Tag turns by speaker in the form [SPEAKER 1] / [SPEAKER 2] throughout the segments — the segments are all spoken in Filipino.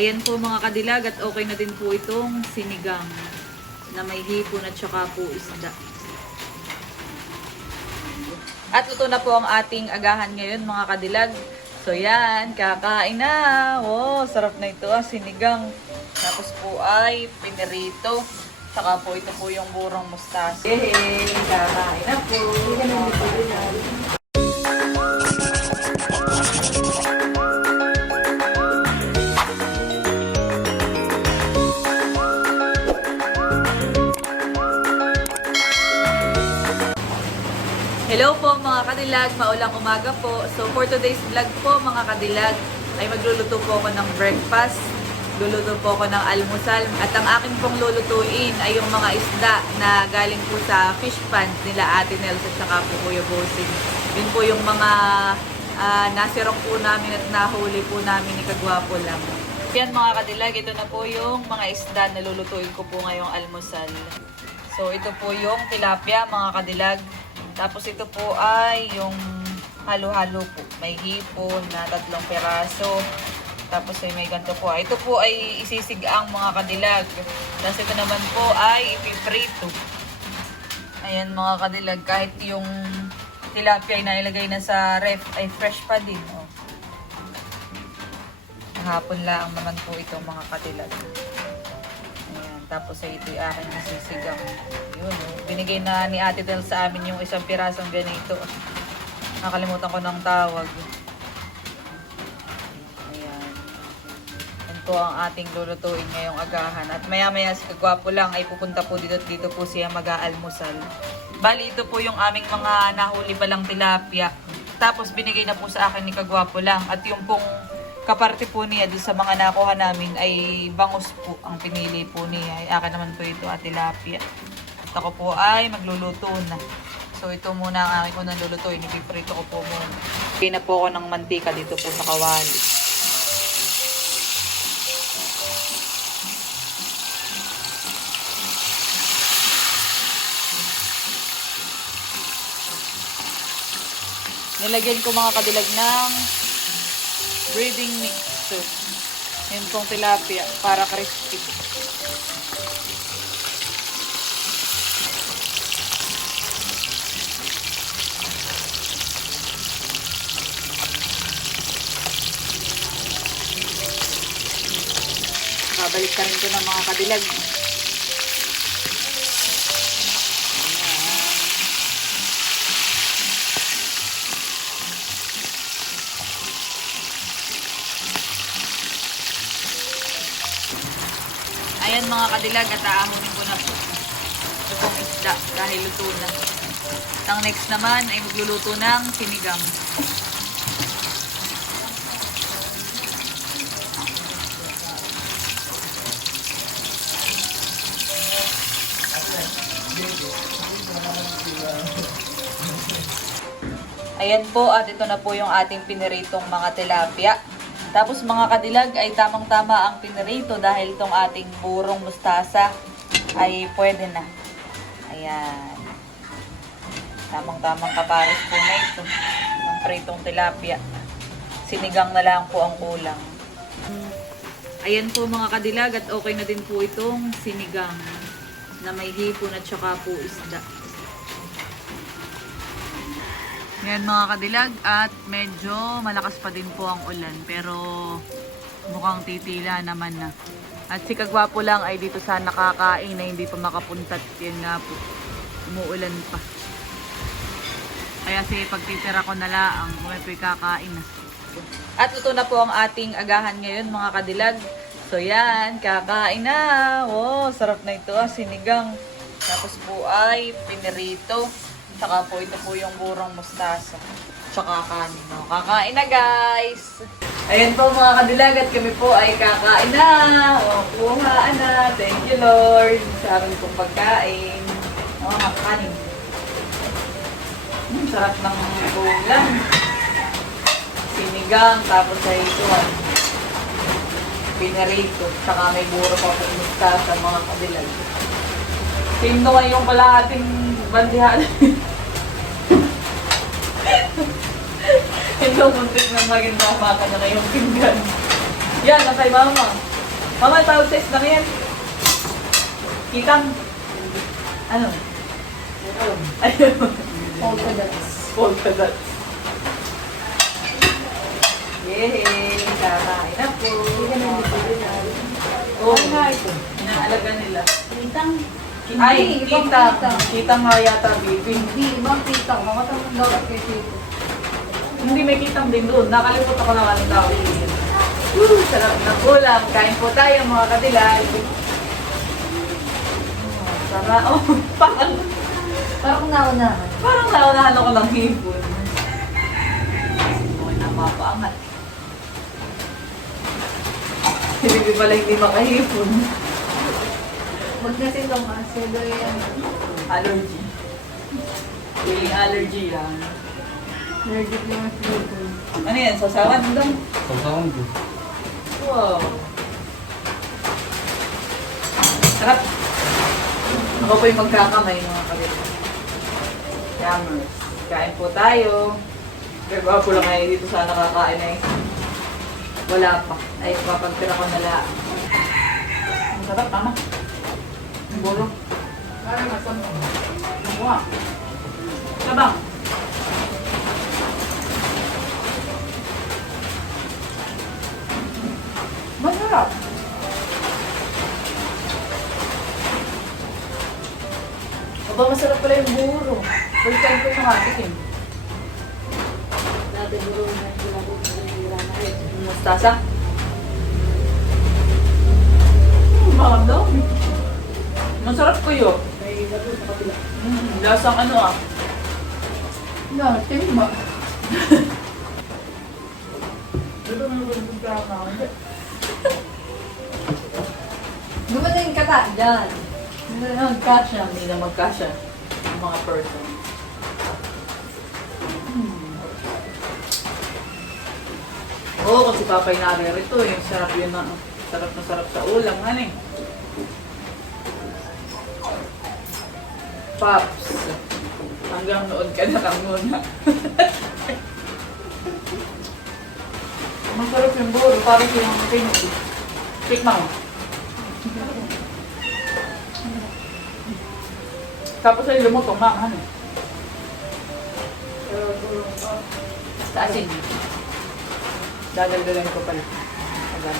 [SPEAKER 1] Ayan po mga kadilag at okay na din po itong sinigang na may hipon at saka po isda. At luto na po ang ating agahan ngayon mga kadilag. So yan, kakain na. Oh, sarap na ito ah, sinigang. Tapos po ay pinirito. Saka po ito po yung burong mustasa. Yay! Kakain na po. Mga kadilag, maulang umaga po. So for today's vlog po mga kadilag, ay magluluto po ako ng breakfast. Luluto po ako ng almusal. At ang aking pong lulutuin ay yung mga isda na galing po sa fish pond nila Ate Nels at saka po Kuya Bosing. Yun po yung mga uh, nasirok po namin at nahuli po namin ni Kagwapo lang. Yan mga kadilag, ito na po yung mga isda na lulutuin ko po ngayong almusal. So ito po yung tilapia mga kadilag. Tapos ito po ay yung halo-halo po. May hipon na tatlong peraso. Tapos ay may ganito po. Ito po ay isisig ang mga kadilag. Tapos ito naman po ay ipiprito. Ayan mga kadilag. Kahit yung tilapia ay nailagay na sa ref, ay fresh pa din. Oh. Hapon lang naman po ito mga kadilag. Tapos ay ito'y aking nasisigang. Yun, binigay na ni Ate Del sa amin yung isang pirasong ganito. Nakalimutan ko ng tawag. Ayan. Yan ang ating lulutuin ngayong agahan. At maya-maya si Kagwapo lang ay pupunta po dito at dito po siya mag-aalmusal. Bali, ito po yung aming mga nahuli palang tilapia. Tapos binigay na po sa akin ni Kagwapo lang. At yung pong kaparte po niya doon sa mga nakuha namin ay bangus po ang pinili po niya. Akin naman po ito at tilapia. At ako po ay magluluto na. So ito muna ang aking unang lulutuin. Ipiprito ko po muna. Bigay na po ako ng mantika dito po sa kawali. Nilagyan ko mga kadilag ng breading mix. Yun pong tilapia para crispy. Babalik ka rin ko ng mga kadilag. Mga kadilag at aamunin ko na po. Ito pong isda dahil luto na. Ang next naman ay magluluto ng sinigang. Ayan po at ito na po yung ating piniritong mga tilapia. Tapos mga kadilag ay tamang-tama ang pinirito dahil itong ating burong mustasa ay pwede na. Ayan. Tamang-tamang kapares po na ito. Ang pritong tilapia. Sinigang na lang po ang kulang. Ayan po mga kadilag at okay na din po itong sinigang na may hipon at saka po isda. Yan mga kadilag at medyo malakas pa din po ang ulan pero mukhang titila naman na. At si Kagwapo lang ay dito sa nakakain na hindi pa makapuntat. Yan nga po. Umuulan pa. Kaya si pagtitira ko na lang, may kakain na. At luto na po ang ating agahan ngayon mga kadilag. So yan, kakain na. Oh, sarap na ito ah, sinigang. Tapos po ay pinirito. Saka po ito po yung burong mustasa. Tsaka kanin. No? Kakain na guys! Ayan po mga kadilag at kami po ay kakain na. O, kuhaan na. Thank you Lord sa amin pong pagkain. O, kakanin. Hmm, sarap ng ulam. Sinigang, tapos ay ito. ah, Pinarito. Tsaka may buro pa po mustasa mga kadilag. Sino ngayong pala ating bandihan? Ito, muntik na maging tama ka na ngayong pinggan. Yan, nasay mama. Mama, tawag sa isda yan. Kitang. Ano? Ayun.
[SPEAKER 2] Polka dots.
[SPEAKER 1] Polka dots. Yay! Kakain na po. Oo.
[SPEAKER 2] Ano nga ito?
[SPEAKER 1] Inaalaga nila.
[SPEAKER 2] Kitang.
[SPEAKER 1] Ay,
[SPEAKER 2] ibang
[SPEAKER 1] kita.
[SPEAKER 2] kita.
[SPEAKER 1] Kita nga yata, baby.
[SPEAKER 2] Hindi, ibang kita. Makatawag daw kay Tito.
[SPEAKER 1] Hindi may kitang din doon. Nakalimutan ko na tawag yun. Woo! Sarap ng ulam. Kain po tayo mga kadilag. Sarap. Oh, parang,
[SPEAKER 2] Parang naunahan.
[SPEAKER 1] parang naunahan ako ng hipon. Okay na mapaangat. Hindi pala hindi makahipon.
[SPEAKER 2] Huwag na silang asilo yan.
[SPEAKER 1] Allergy. Feeling allergy lang.
[SPEAKER 2] Allergic yung Tito.
[SPEAKER 1] Ano yan? Sasawan mo doon?
[SPEAKER 3] Sausawan ko.
[SPEAKER 1] Wow. Sarap. Ako po yung magkakamay mga kapatid. Yammers. Kain po tayo. Pero baka po lang kayo dito sa nakakain ay wala pa. Ay, papagtira ko na lang. Ang sarap, tama. Ang bulo.
[SPEAKER 2] Parang masama.
[SPEAKER 1] Ang buha. Sabang. Masarap. Aba, masarap pala yung buro. First time ko nakatikim.
[SPEAKER 2] Dati buro na.
[SPEAKER 1] Yung Mustasa. Bakit daw? Masarap ko yun.
[SPEAKER 2] May doon sa kapila.
[SPEAKER 1] Mm, lasang ano ah.
[SPEAKER 2] No, timba.
[SPEAKER 1] Dito na yung pagkakain.
[SPEAKER 2] Gumanda yung kata dyan. Hindi na magkasya.
[SPEAKER 1] Hindi na magkasya ang mga person. Hmm. Oo, kasi papay naririto eh. Sarap yun na. Sarap na sarap sa ulam, hani. Pops. Hanggang noon ka na lang muna. Masarap yung buro. Parang yung pinig. Tikman mo. Tapos ay lumutong na, ano? Sa asin. Dadaldalan ko pala. Agan.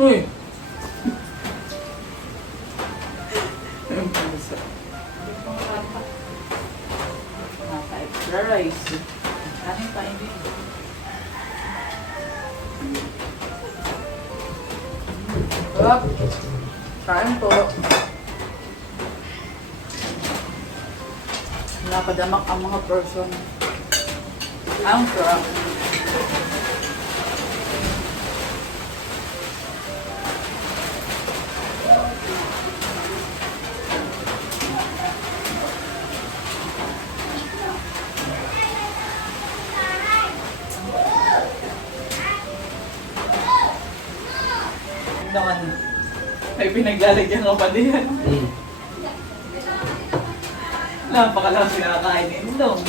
[SPEAKER 1] Uy! Up. Kain po. Nakadamak ang mga person. Ang sarap. Naman. May pinaglalagyan ka pa din.
[SPEAKER 3] Hmm.
[SPEAKER 1] Napakalaki kinakain ni Indong.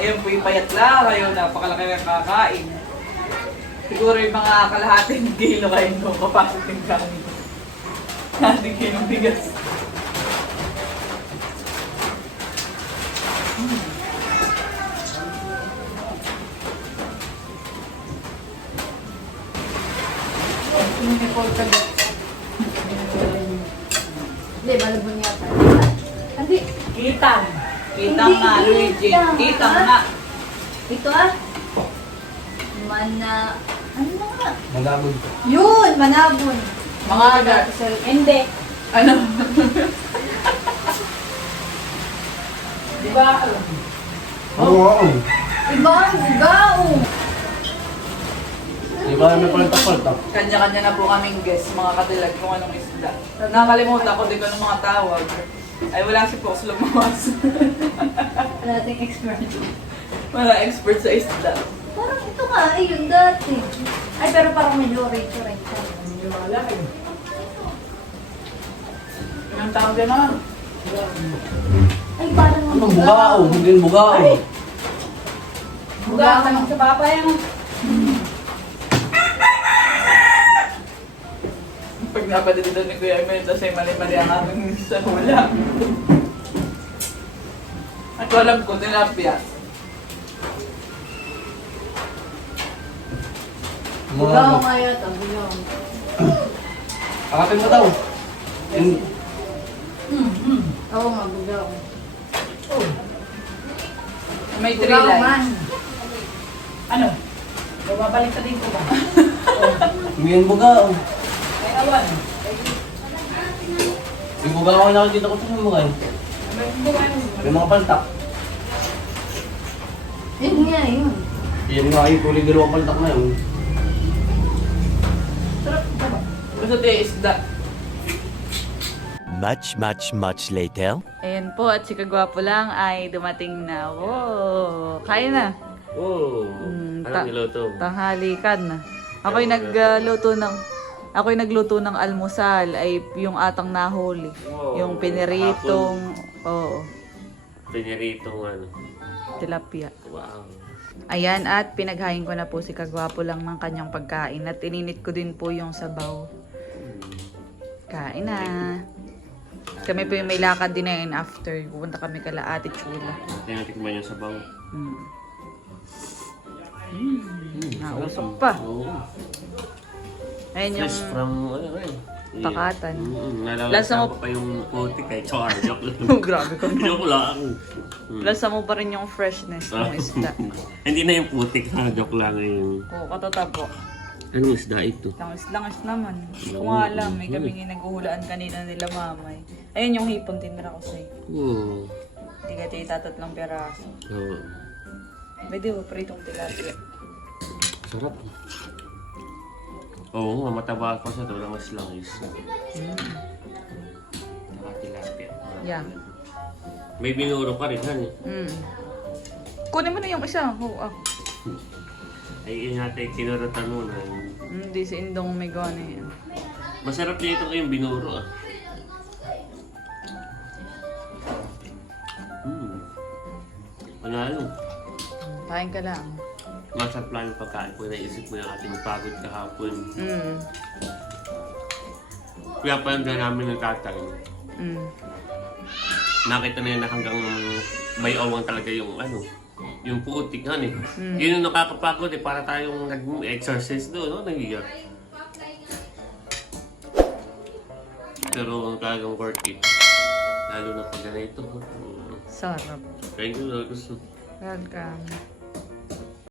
[SPEAKER 1] Ayun po yung payat lang kayo, napakalaki na kakain. Siguro yung mga kalahating kilo kayo nung papasok ng kanin. Kalahating kilo bigas.
[SPEAKER 2] Dots. Hindi, malabon yata. Hindi.
[SPEAKER 1] Kitang. Kitang nga, Luigi.
[SPEAKER 2] kitang.
[SPEAKER 1] Nga.
[SPEAKER 2] Ito ah. Mana... Ano na nga?
[SPEAKER 3] Malabog ko.
[SPEAKER 2] Yun! Manabon.
[SPEAKER 1] Mga aga.
[SPEAKER 2] Hindi.
[SPEAKER 1] Ano? Di ba?
[SPEAKER 3] Oo, oo.
[SPEAKER 2] Iba ang bugao.
[SPEAKER 3] Iba na may palta-palta.
[SPEAKER 1] Kanya-kanya na po kaming guess, mga kadilag, kung anong isda. Nakalimutan ko din ko ng mga tawag. Ay, wala si Fox lumawas.
[SPEAKER 2] Wala nating expert.
[SPEAKER 1] wala expert sa isda.
[SPEAKER 2] Parang ito nga, ay yun dati. Ay, pero parang medyo rate-rate.
[SPEAKER 1] Hindi wala eh. Anong tawag yan ah?
[SPEAKER 2] Ay, parang ang
[SPEAKER 3] Anong bugao? Yung bugao.
[SPEAKER 1] Buga ka lang sa papa yan. Nga pa dito ni Kuya Emil, tapos ay mali-mali ang aming sa hula. At walang ko, tilapia.
[SPEAKER 2] Bugaw nga yata, bugaw.
[SPEAKER 3] Akatin mo daw. In-
[SPEAKER 2] Hmm, hmm. Oo nga, bugaw.
[SPEAKER 1] May three
[SPEAKER 2] Bugaw man.
[SPEAKER 1] lines. Ano? Bumabalik ka din ko ba?
[SPEAKER 3] Miyan buga. oh.
[SPEAKER 1] May awan.
[SPEAKER 3] Yung buga ako nakikita ko sa mga eh.
[SPEAKER 1] May
[SPEAKER 3] mga paltak.
[SPEAKER 2] Yun nga, yun.
[SPEAKER 3] Yan nga yung kulay dalawang paltak na yun.
[SPEAKER 1] Sarap ka ba? Gusto tayo isda.
[SPEAKER 4] Much, much, much later.
[SPEAKER 1] Ayan po, at si Kagwapo lang ay dumating na. Wow! Kaya na.
[SPEAKER 5] Oh,
[SPEAKER 1] Mm,
[SPEAKER 5] anong niluto?
[SPEAKER 1] Tanghalikan na. Ako'y nagluto ng Ako'y nagluto ng almusal ay yung atang nahuli.
[SPEAKER 5] Wow.
[SPEAKER 1] Yung piniritong, oo,
[SPEAKER 5] Piniritong ano.
[SPEAKER 1] tilapia.
[SPEAKER 5] Wow.
[SPEAKER 1] Ayan, at pinaghain ko na po si Kagwapo lang ng kanyang pagkain. At ininit ko din po yung sabaw. Kain na. Kami po yung may lakad din na yun after. Pupunta kami kala Ate Chula.
[SPEAKER 5] Tinatikman yung sabaw.
[SPEAKER 1] Mm. Mm, nausok pa.
[SPEAKER 5] Oo.
[SPEAKER 1] Ayun yung
[SPEAKER 5] Fresh from, ano eh.
[SPEAKER 1] Pakatan.
[SPEAKER 5] Mm,
[SPEAKER 1] Lasa mo-
[SPEAKER 5] pa yung putik eh. Char, joke lang.
[SPEAKER 1] Grabe ka naman.
[SPEAKER 5] joke lang. Mm.
[SPEAKER 1] Lasa mo pa rin yung freshness ng isda.
[SPEAKER 5] Hindi na yung putik ha, joke lang yung...
[SPEAKER 1] Oo, katatapo.
[SPEAKER 5] Anong isda ito?
[SPEAKER 1] Langis-langis naman. Hindi ko nga alam. May kami naghuhulaan kanina nila mamay. Ayun yung hipon tinira ko sa'yo.
[SPEAKER 5] Oo.
[SPEAKER 1] Hindi ka tayo tatatlong peraso.
[SPEAKER 5] Oo.
[SPEAKER 1] Pwede mo pritong tilapia.
[SPEAKER 5] Sarap. Oo nga, mataba ako sa ito. Langas langis.
[SPEAKER 1] Mm.
[SPEAKER 5] Nakatilapia.
[SPEAKER 1] Yeah.
[SPEAKER 5] May binuro pa rin, han.
[SPEAKER 1] Mm. Kunin mo na yung isa. Oo, ah.
[SPEAKER 5] Ay, natin kinuratan muna.
[SPEAKER 1] Hindi si Indong may gawa na yan.
[SPEAKER 5] Masarap dito yung binuro ah. Hmm. Panalo.
[SPEAKER 1] Kain ka lang.
[SPEAKER 5] Masarap lang yung pagkain ko. Naisip mo yung ating pagod kahapon.
[SPEAKER 1] Mm.
[SPEAKER 5] Kaya pa yung namin ng tatay.
[SPEAKER 1] Mm.
[SPEAKER 5] Nakita na yun na hanggang may awang talaga yung ano, yung putik han eh.
[SPEAKER 1] Mm.
[SPEAKER 5] Yun yung nakakapagod eh, para tayong nag-exercise doon, no? Nahiyak. Pero talagang worth it. Lalo na pag ganito.
[SPEAKER 1] Sarap.
[SPEAKER 5] Thank you, Lord. Gusto.
[SPEAKER 1] Welcome.